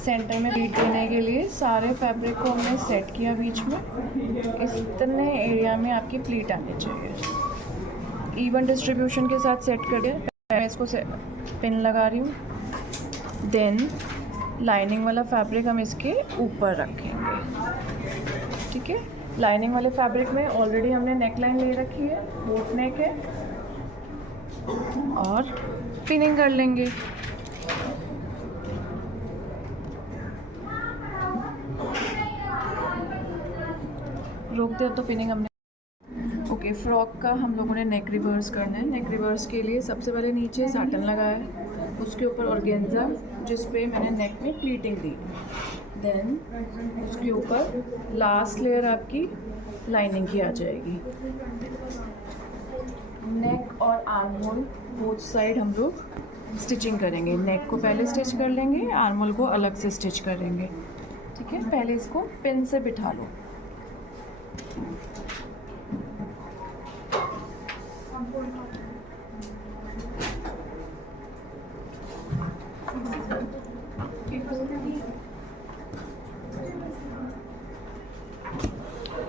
Centre में pleat देने के लिए सारे फैब्रिक को हमने सेट किया बीच में। इतने एरिया में आपकी प्लीट आनी चाहिए। इवन डिस्ट्रीब्यूशन के साथ सेट कर दिया। मैं इसको पिन लगा रही हूँ। देन लाइनिंग वाला फैब्रिक हम इसके ऊपर रखेंगे। ठीक है, लाइनिंग वाले फैब्रिक में ऑलरेडी हमने नेक लाइन ले रखी है, बोट नेक है, और पिनिंग कर लेंगे। रोक दिया तो पिनिंग हमने। ओके, फ्रॉक का हम लोगों ने नेक रिवर्स करना है। नेक रिवर्स के लिए सबसे पहले नीचे साटन लगाया है, उसके ऊपर ऑर्गेन्जा जिस पे मैंने नेक में प्लीटिंग दी। देन उसके ऊपर लास्ट लेयर आपकी लाइनिंग की आ जाएगी। नेक और आर्म होल बोथ साइड हम लोग स्टिचिंग करेंगे। नेक को पहले स्टिच कर लेंगे, आर्म होल को अलग से स्टिच करेंगे। ठीक है, पहले इसको पिन से बिठा लो।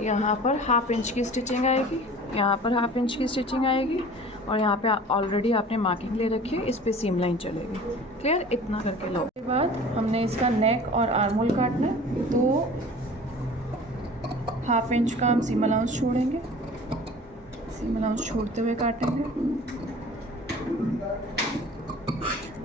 यहाँ पर हाफ इंच की स्टिचिंग आएगी, यहाँ पर हाफ इंच की स्टिचिंग आएगी, और यहाँ पे ऑलरेडी आपने मार्किंग ले रखी है, इस पे सीम लाइन चलेगी। क्लियर? इतना करके लो। उसके बाद हमने इसका नेक और आर्म होल काटना है, तो हाफ इंच का हम सीम अलाउंस छोड़ेंगे। सीम अलाउंस छोड़ते हुए काटेंगे।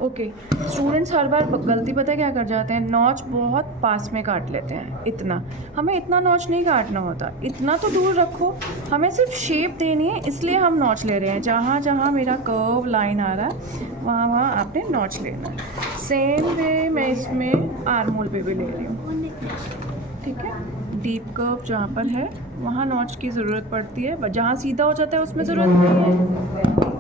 ओके, स्टूडेंट्स हर बार गलती पता है क्या कर जाते हैं, नॉच बहुत पास में काट लेते हैं। इतना हमें इतना नॉच नहीं काटना होता, इतना तो दूर रखो, हमें सिर्फ शेप देनी है, इसलिए हम नॉच ले रहे हैं। जहाँ जहाँ मेरा कर्व लाइन आ रहा है वहाँ वहाँ आपने नॉच लेना है। सेम वे मैं इसमें आर्म होल पे भी ले रही हूँ। ठीक है, डीप कर्व जहाँ पर है वहाँ नॉच की ज़रूरत पड़ती है, जहाँ सीधा हो जाता है उसमें ज़रूरत नहीं है।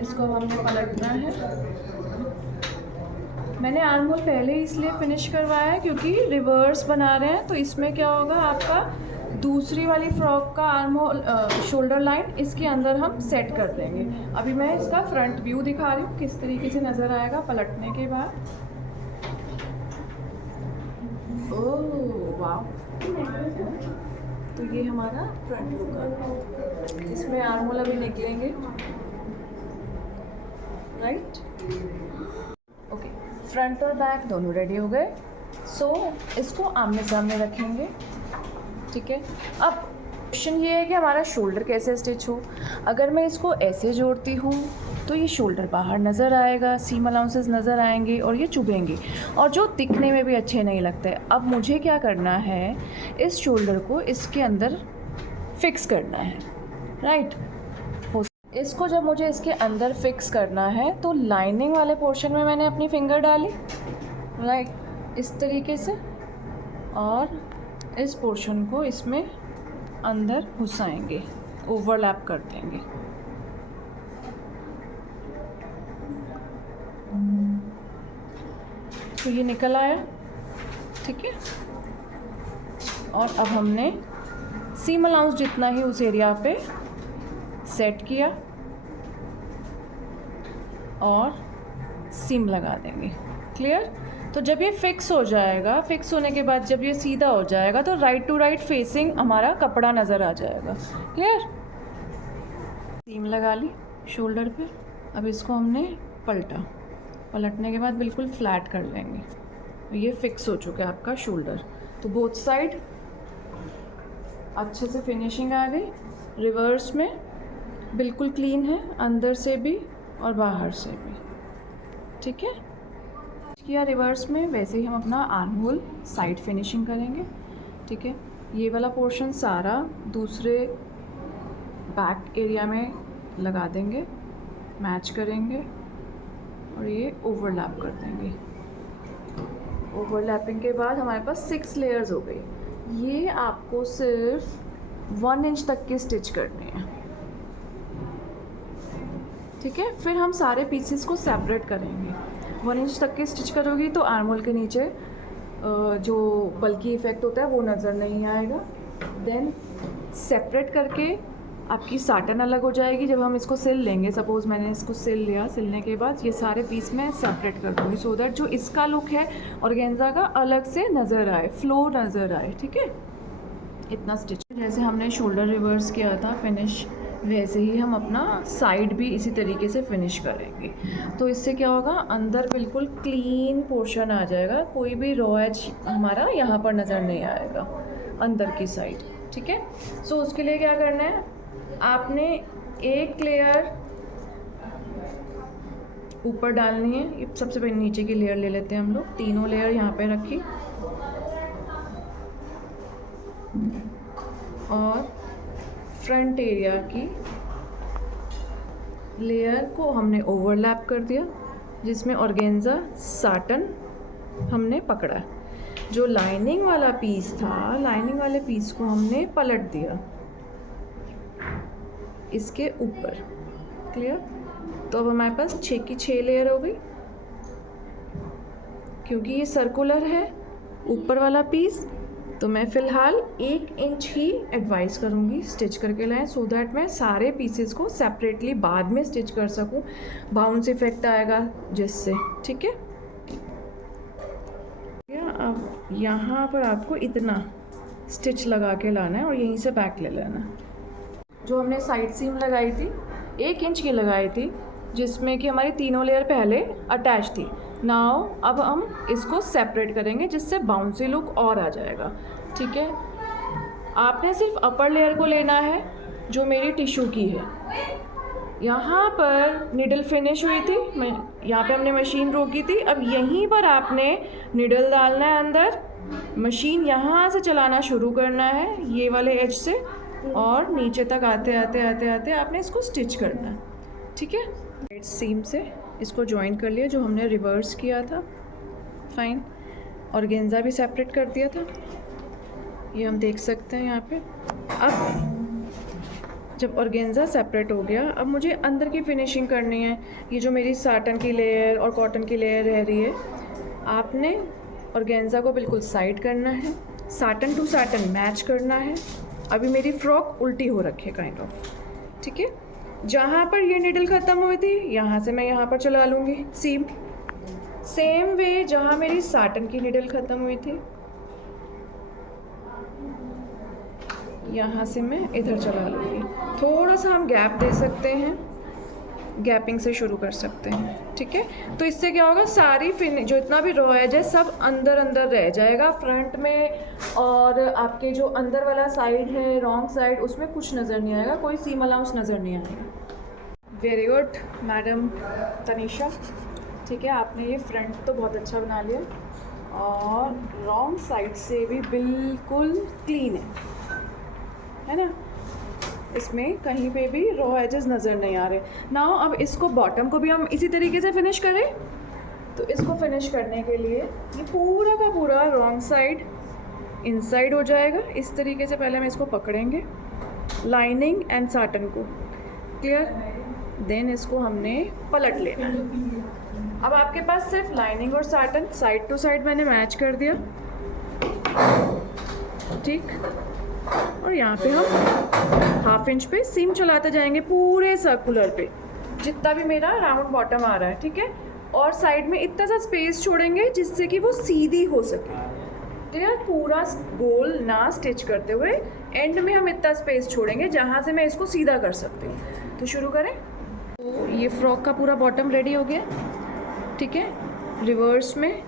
इसको हमने पलटना है। मैंने आर्म होल पहले इसलिए फिनिश करवाया है क्योंकि रिवर्स बना रहे हैं, तो इसमें क्या होगा, आपका दूसरी वाली फ्रॉक का आर्म होल शोल्डर लाइन इसके अंदर हम सेट कर देंगे। अभी मैं इसका फ्रंट व्यू दिखा रही हूँ किस तरीके से नज़र आएगा पलटने के बाद। ओह वाह, तो ये हमारा फ्रंट व्यू का। इसमें आर्म होल अभी निकलेंगे, राइट? ओके, फ्रंट और बैक दोनों रेडी हो गए। सो इसको आमने सामने रखेंगे। ठीक है, अब क्वेश्चन ये है कि हमारा शोल्डर कैसे स्टिच हो। अगर मैं इसको ऐसे जोड़ती हूँ तो ये शोल्डर बाहर नज़र आएगा, सीम अलाउंसेस नज़र आएंगे और ये चुभेंगे, और जो दिखने में भी अच्छे नहीं लगते। अब मुझे क्या करना है, इस शोल्डर को इसके अंदर फिक्स करना है, राइट? इसको जब मुझे इसके अंदर फिक्स करना है तो लाइनिंग वाले पोर्शन में मैंने अपनी फिंगर डाली, राइट, इस तरीके से, और इस पोर्शन को इसमें अंदर घुसाएंगे, ओवरलैप कर देंगे। तो ये निकल आया। ठीक है, और अब हमने सीम अलाउंस जितना ही उस एरिया पे सेट किया और सीम लगा देंगे। क्लियर? तो जब ये फिक्स हो जाएगा, फिक्स होने के बाद जब ये सीधा हो जाएगा तो राइट टू राइट फेसिंग हमारा कपड़ा नज़र आ जाएगा। क्लियर? सीम लगा ली शोल्डर पे। अब इसको हमने पलटने के बाद बिल्कुल फ्लैट कर लेंगे। ये फिक्स हो चुका है आपका शोल्डर। तो बोथ साइड अच्छे से फिनिशिंग आ गई। रिवर्स में बिल्कुल क्लीन है, अंदर से भी और बाहर से भी। ठीक है, किया रिवर्स में, वैसे ही हम अपना आर्म होल साइड फिनिशिंग करेंगे। ठीक है, ये वाला पोर्शन सारा दूसरे बैक एरिया में लगा देंगे, मैच करेंगे और ये ओवरलैप कर देंगे। ओवरलैपिंग के बाद हमारे पास 6 लेयर्स हो गई। ये आपको सिर्फ 1 इंच तक की स्टिच करनी है। ठीक है, फिर हम सारे पीसेस को सेपरेट करेंगे। 1 इंच तक की स्टिच करोगी तो आर्म होल के नीचे जो बल्कि इफ़ेक्ट होता है वो नज़र नहीं आएगा। देन सेपरेट करके आपकी साटन अलग हो जाएगी। जब हम इसको सिल लेंगे, सपोज़ मैंने इसको सिल लिया, सिलने के बाद ये सारे पीस मैं सेपरेट कर दूँगी सो दैट जो इसका लुक है ऑर्गेन्जा का अलग से नज़र आए, फ्लो नज़र आए। ठीक है, इतना स्टिच। जैसे हमने शोल्डर रिवर्स किया था फिनिश, वैसे ही हम अपना साइड भी इसी तरीके से फिनिश करेंगे। तो इससे क्या होगा, अंदर बिल्कुल क्लीन पोर्शन आ जाएगा, कोई भी रॉ एज हमारा यहाँ पर नज़र नहीं आएगा अंदर की साइड। ठीक है, सो उसके लिए क्या करना है, आपने एक लेयर ऊपर डालनी है। ये सबसे पहले नीचे की लेयर ले लेते हैं हम लोग, तीनों लेयर यहाँ पे रखी और फ्रंट एरिया की लेयर को हमने ओवरलैप कर दिया, जिसमें ऑर्गेन्जा साटन हमने पकड़ा। जो लाइनिंग वाला पीस था, लाइनिंग वाले पीस को हमने पलट दिया इसके ऊपर। क्लियर? तो अब हमारे पास 6 की 6 लेयर हो गई। क्योंकि ये सर्कुलर है ऊपर वाला पीस, तो मैं फ़िलहाल 1 इंच ही एडवाइस करूँगी स्टिच करके लाएं, सो दैट मैं सारे पीसेस को सेपरेटली बाद में स्टिच कर सकूँ, बाउंस इफ़ेक्ट आएगा जिससे। ठीक है, अब यहाँ पर आपको इतना स्टिच लगा के लाना है और यहीं से बैक ले लेना है। जो हमने साइड सीम लगाई थी 1 इंच की लगाई थी, जिसमें कि हमारी तीनों लेयर पहले अटैच थी। नाउ अब हम इसको सेपरेट करेंगे, जिससे बाउंसी लुक और आ जाएगा। ठीक है, आपने सिर्फ अपर लेयर को लेना है जो मेरी टिश्यू की है। यहाँ पर निडल फिनिश हुई थी, मैं यहाँ पे हमने मशीन रोकी थी। अब यहीं पर आपने निडल डालना है अंदर, मशीन यहाँ से चलाना शुरू करना है ये वाले एज से, और नीचे तक आते आते आते आते आपने इसको स्टिच करना है। ठीक है, राइट सीम से इसको जॉइन कर लिया जो हमने रिवर्स किया था। फाइन, ऑर्गेन्जा भी सेपरेट कर दिया था, ये हम देख सकते हैं यहाँ पे। अब जब ऑर्गेन्जा सेपरेट हो गया, अब मुझे अंदर की फिनिशिंग करनी है। ये जो मेरी साटन की लेयर और कॉटन की लेयर रह रही है, आपने ऑर्गेन्जा को बिल्कुल साइड करना है, साटन टू साटन मैच करना है। अभी मेरी फ्रॉक उल्टी हो रखी है काइंड ऑफ। ठीक है, जहाँ पर ये निडल ख़त्म हुई थी यहाँ से मैं यहाँ पर चला लूँगी सीम, सेम वे जहाँ मेरी साटन की निडल ख़त्म हुई थी यहाँ से मैं इधर चला लूँगी। थोड़ा सा हम गैप दे सकते हैं, गैपिंग से शुरू कर सकते हैं। ठीक है, तो इससे क्या होगा, सारी जो इतना भी रॉ एज है सब अंदर अंदर रह जाएगा फ्रंट में, और आपके जो अंदर वाला साइड है रॉन्ग साइड, उसमें कुछ नज़र नहीं आएगा, कोई सीम अलाउंस नज़र नहीं आएगा। Very good madam Tanisha. ठीक है, आपने ये फ्रंट तो बहुत अच्छा बना लिया और रॉन्ग साइड से भी बिल्कुल क्लीन है ना, इसमें कहीं पे भी रॉ एजेस नज़र नहीं आ रहे। नाउ अब इसको बॉटम को भी हम इसी तरीके से फिनिश करें। तो इसको फिनिश करने के लिए ये पूरा का पूरा रॉन्ग साइड इनसाइड हो जाएगा। इस तरीके से पहले हम इसको पकड़ेंगे, लाइनिंग एंड साटन को। क्लियर? देन इसको हमने पलट लेना है। अब आपके पास सिर्फ लाइनिंग और साटन साइड टू साइड मैंने मैच कर दिया। ठीक, और यहाँ पे हम 1/2 इंच पे सीम चलाते जाएंगे पूरे सर्कुलर पे, जितना भी मेरा राउंड बॉटम आ रहा है। ठीक है, और साइड में इतना सा स्पेस छोड़ेंगे जिससे कि वो सीधी हो सके। क्लियर? पूरा गोल ना स्टिच करते हुए एंड में हम इतना स्पेस छोड़ेंगे जहाँ से मैं इसको सीधा कर सकती हूँ। तो शुरू करें। तो ये फ्रॉक का पूरा बॉटम रेडी हो गया। ठीक है, रिवर्स में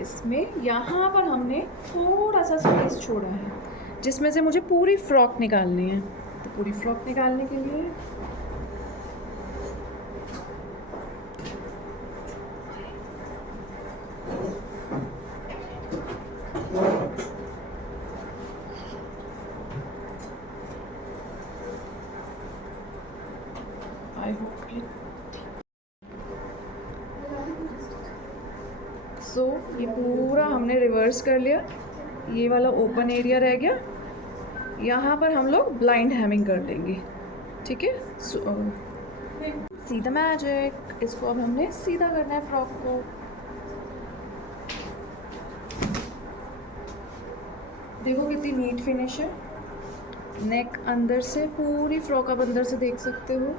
इसमें यहाँ पर हमने थोड़ा सा स्पेस छोड़ा है जिसमें से मुझे पूरी फ्रॉक निकालनी है। तो पूरी फ्रॉक निकालने के लिए आई होप सो ये पूरा हमने रिवर्स कर लिया। ये वाला ओपन एरिया रह गया, यहाँ पर हम लोग ब्लाइंड हैमिंग कर देंगे। ठीक है, सीधा मैजिक। इसको अब हमने सीधा करना है फ्रॉक को। देखो कितनी नीट फिनिश है। नेक अंदर से पूरी फ्रॉक आप अंदर से देख सकते हो,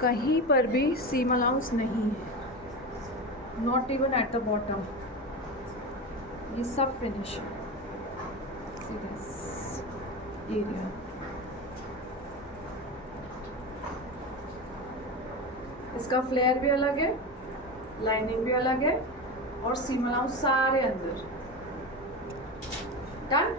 कहीं पर भी सीम अलाउंस नहीं है, not even at the bottom. ये सब फिनिश है। See this area। इसका फ्लेयर भी अलग है, लाइनिंग भी अलग है और सीम अलाउंस सारे अंदर। डन।